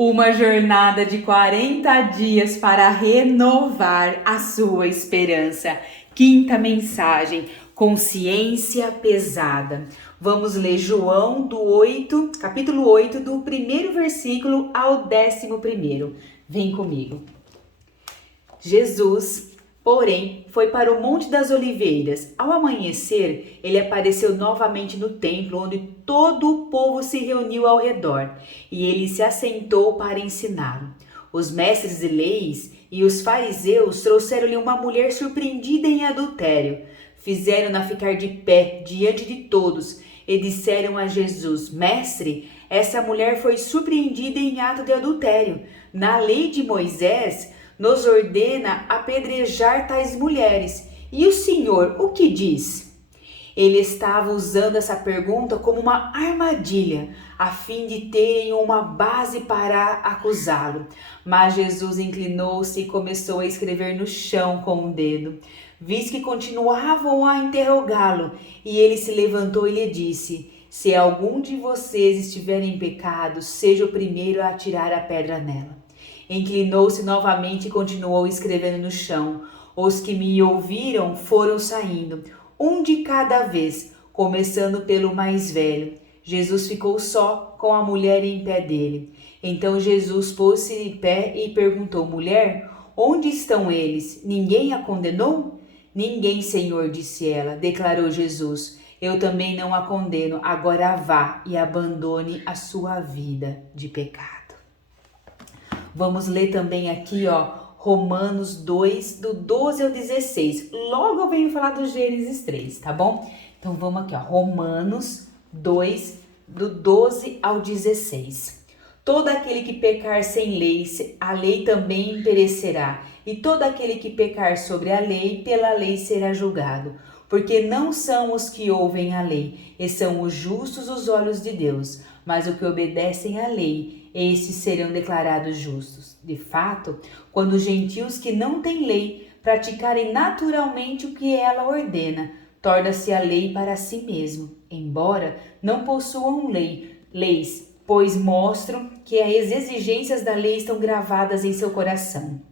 Uma jornada de 40 dias para renovar a sua esperança. Quinta mensagem, consciência pesada. Vamos ler João capítulo 8, do primeiro versículo ao 11º. Vem comigo. Jesus, porém, foi para o Monte das Oliveiras. Ao amanhecer, ele apareceu novamente no templo, onde todo o povo se reuniu ao redor, e ele se assentou para ensiná-lo. Os mestres de leis e os fariseus trouxeram-lhe uma mulher surpreendida em adultério. Fizeram-na ficar de pé diante de todos e disseram a Jesus: Mestre, essa mulher foi surpreendida em ato de adultério. Na lei de Moisés, nos ordena apedrejar tais mulheres. E o Senhor, o que diz? Ele estava usando essa pergunta como uma armadilha, a fim de terem uma base para acusá-lo. Mas Jesus inclinou-se e começou a escrever no chão com um dedo. Visto que continuavam a interrogá-lo, e ele se levantou e lhe disse: Se algum de vocês estiver em pecado, seja o primeiro a atirar a pedra nela. Inclinou-se novamente e continuou escrevendo no chão. Os que me ouviram foram saindo, um de cada vez, começando pelo mais velho. Jesus ficou só, com a mulher em pé dele. Então Jesus pôs-se em pé e perguntou: Mulher, onde estão eles? Ninguém a condenou? Ninguém, Senhor, disse ela. Declarou Jesus: Eu também não a condeno. Agora vá e abandone a sua vida de pecado. Vamos ler também aqui, Romanos 2, do 12 ao 16. Logo eu venho falar do Gênesis 3, tá bom? Então vamos aqui, Romanos 2, do 12 ao 16. Todo aquele que pecar sem lei, a lei também perecerá. E todo aquele que pecar sobre a lei, pela lei será julgado. Porque não são os que ouvem a lei, e são os justos os olhos de Deus. Mas os que obedecem à lei, esses serão declarados justos. De fato, quando os gentios que não têm lei praticarem naturalmente o que ela ordena, torna-se a lei para si mesmo, embora não possuam leis, pois mostram que as exigências da lei estão gravadas em seu coração.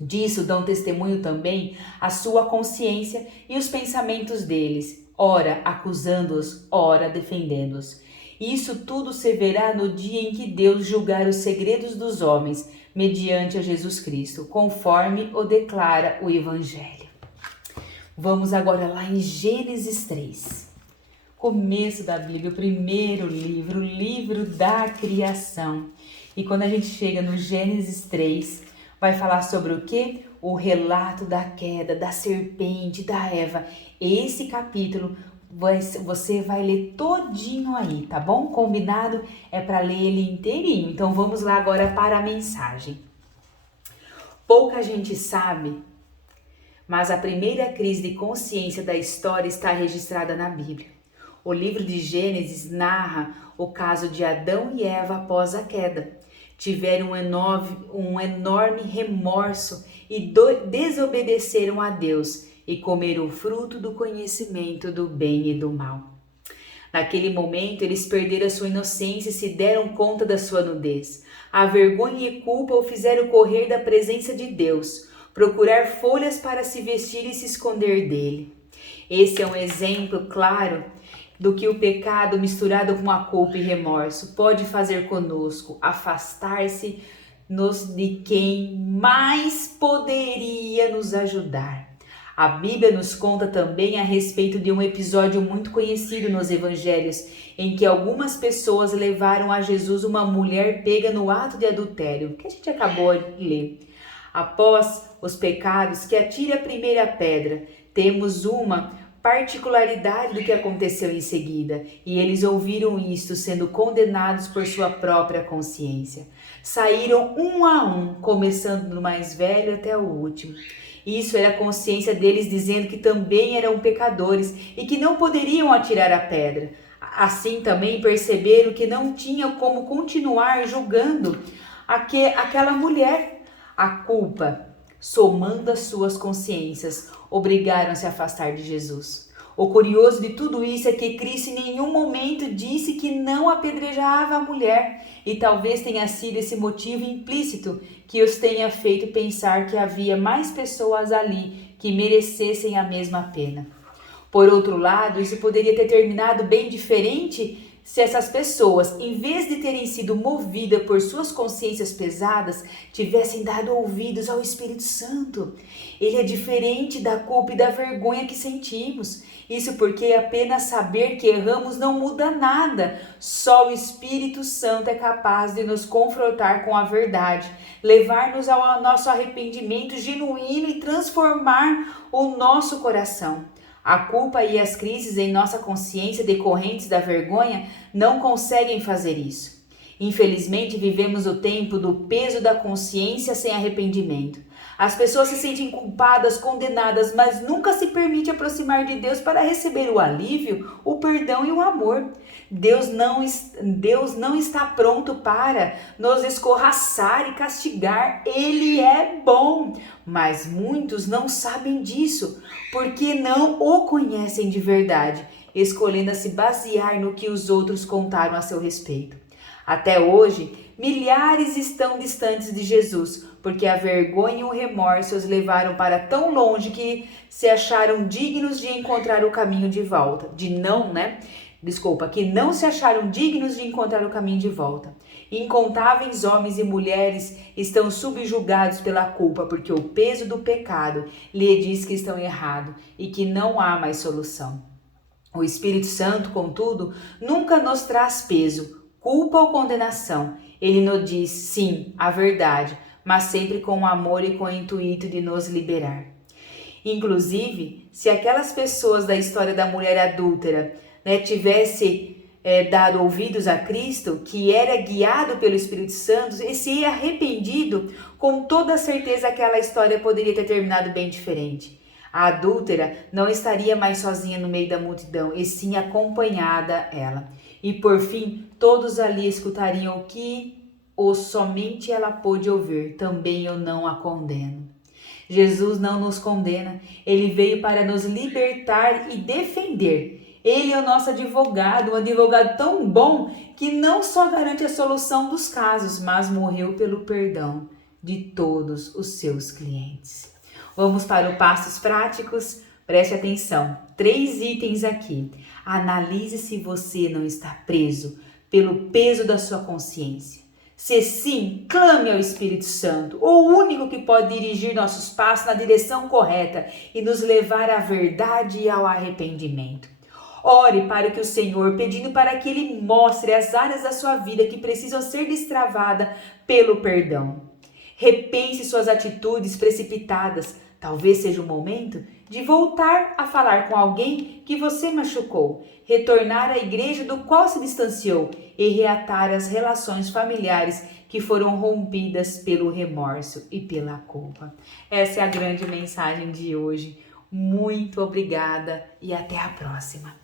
Disso dão testemunho também a sua consciência e os pensamentos deles, ora acusando-os, ora defendendo-os. Isso tudo se verá no dia em que Deus julgar os segredos dos homens, mediante a Jesus Cristo, conforme o declara o Evangelho. Vamos agora lá em Gênesis 3. Começo da Bíblia, o primeiro livro, o livro da criação. E quando a gente chega no Gênesis 3, vai falar sobre o quê? O relato da queda, da serpente, da Eva. Esse capítulo você vai ler todinho aí, tá bom? Combinado? É para ler ele inteirinho. Então vamos lá agora para a mensagem. Pouca gente sabe, mas a primeira crise de consciência da história está registrada na Bíblia. O livro de Gênesis narra o caso de Adão e Eva após a queda. Tiveram um enorme remorso e desobedeceram a Deus e comeram o fruto do conhecimento do bem e do mal. Naquele momento, eles perderam a sua inocência e se deram conta da sua nudez. A vergonha e culpa o fizeram correr da presença de Deus, procurar folhas para se vestir e se esconder dele. Esse é um exemplo claro do que o pecado misturado com a culpa e remorso pode fazer conosco, afastar-se de quem mais poderia nos ajudar. A Bíblia nos conta também a respeito de um episódio muito conhecido nos evangelhos, em que algumas pessoas levaram a Jesus uma mulher pega no ato de adultério, que a gente acabou de ler. Após os pecados, que atire a primeira pedra, temos uma particularidade do que aconteceu em seguida, e eles ouviram isto sendo condenados por sua própria consciência. Saíram um a um, começando do mais velho até o último. Isso era a consciência deles dizendo que também eram pecadores e que não poderiam atirar a pedra. Assim também perceberam que não tinha como continuar julgando aquela mulher. A culpa, somando as suas consciências, obrigaram-se a afastar de Jesus. O curioso de tudo isso é que Cristo em nenhum momento disse que não apedrejava a mulher, e talvez tenha sido esse motivo implícito que os tenha feito pensar que havia mais pessoas ali que merecessem a mesma pena. Por outro lado, isso poderia ter terminado bem diferente se essas pessoas, em vez de terem sido movidas por suas consciências pesadas, tivessem dado ouvidos ao Espírito Santo. Ele é diferente da culpa e da vergonha que sentimos. Isso porque apenas saber que erramos não muda nada. Só o Espírito Santo é capaz de nos confrontar com a verdade, levar-nos ao nosso arrependimento genuíno e transformar o nosso coração. A culpa e as crises em nossa consciência decorrentes da vergonha não conseguem fazer isso. Infelizmente, vivemos o tempo do peso da consciência sem arrependimento. As pessoas se sentem culpadas, condenadas, mas nunca se permite aproximar de Deus para receber o alívio, o perdão e o amor. Deus não está pronto para nos escorraçar e castigar. Ele é bom, mas muitos não sabem disso, porque não o conhecem de verdade, escolhendo a se basear no que os outros contaram a seu respeito. Até hoje, milhares estão distantes de Jesus, porque a vergonha e o remorso os levaram para tão longe que se acharam dignos de encontrar o caminho de volta. Que não se acharam dignos de encontrar o caminho de volta. Incontáveis homens e mulheres estão subjugados pela culpa, porque o peso do pecado lhe diz que estão errados e que não há mais solução. O Espírito Santo, contudo, nunca nos traz peso, culpa ou condenação. Ele nos diz, sim, a verdade, mas sempre com amor e com o intuito de nos liberar. Inclusive, se aquelas pessoas da história da mulher adúltera tivesse dado ouvidos a Cristo, que era guiado pelo Espírito Santo, e se arrependido, com toda certeza aquela história poderia ter terminado bem diferente. A adúltera não estaria mais sozinha no meio da multidão, e sim acompanhada ela. E por fim, todos ali escutariam o que somente ela pôde ouvir. Também eu não a condeno. Jesus não nos condena, ele veio para nos libertar e defender. Ele é o nosso advogado, um advogado tão bom que não só garante a solução dos casos, mas morreu pelo perdão de todos os seus clientes. Vamos para o passos práticos? Preste atenção, 3 itens aqui. Analise se você não está preso pelo peso da sua consciência. Se sim, clame ao Espírito Santo, o único que pode dirigir nossos passos na direção correta e nos levar à verdade e ao arrependimento. Ore para que o Senhor, pedindo para que Ele mostre as áreas da sua vida que precisam ser destravadas pelo perdão. Repense suas atitudes precipitadas. Talvez seja o momento de voltar a falar com alguém que você machucou, retornar à igreja do qual se distanciou e reatar as relações familiares que foram rompidas pelo remorso e pela culpa. Essa é a grande mensagem de hoje. Muito obrigada e até a próxima.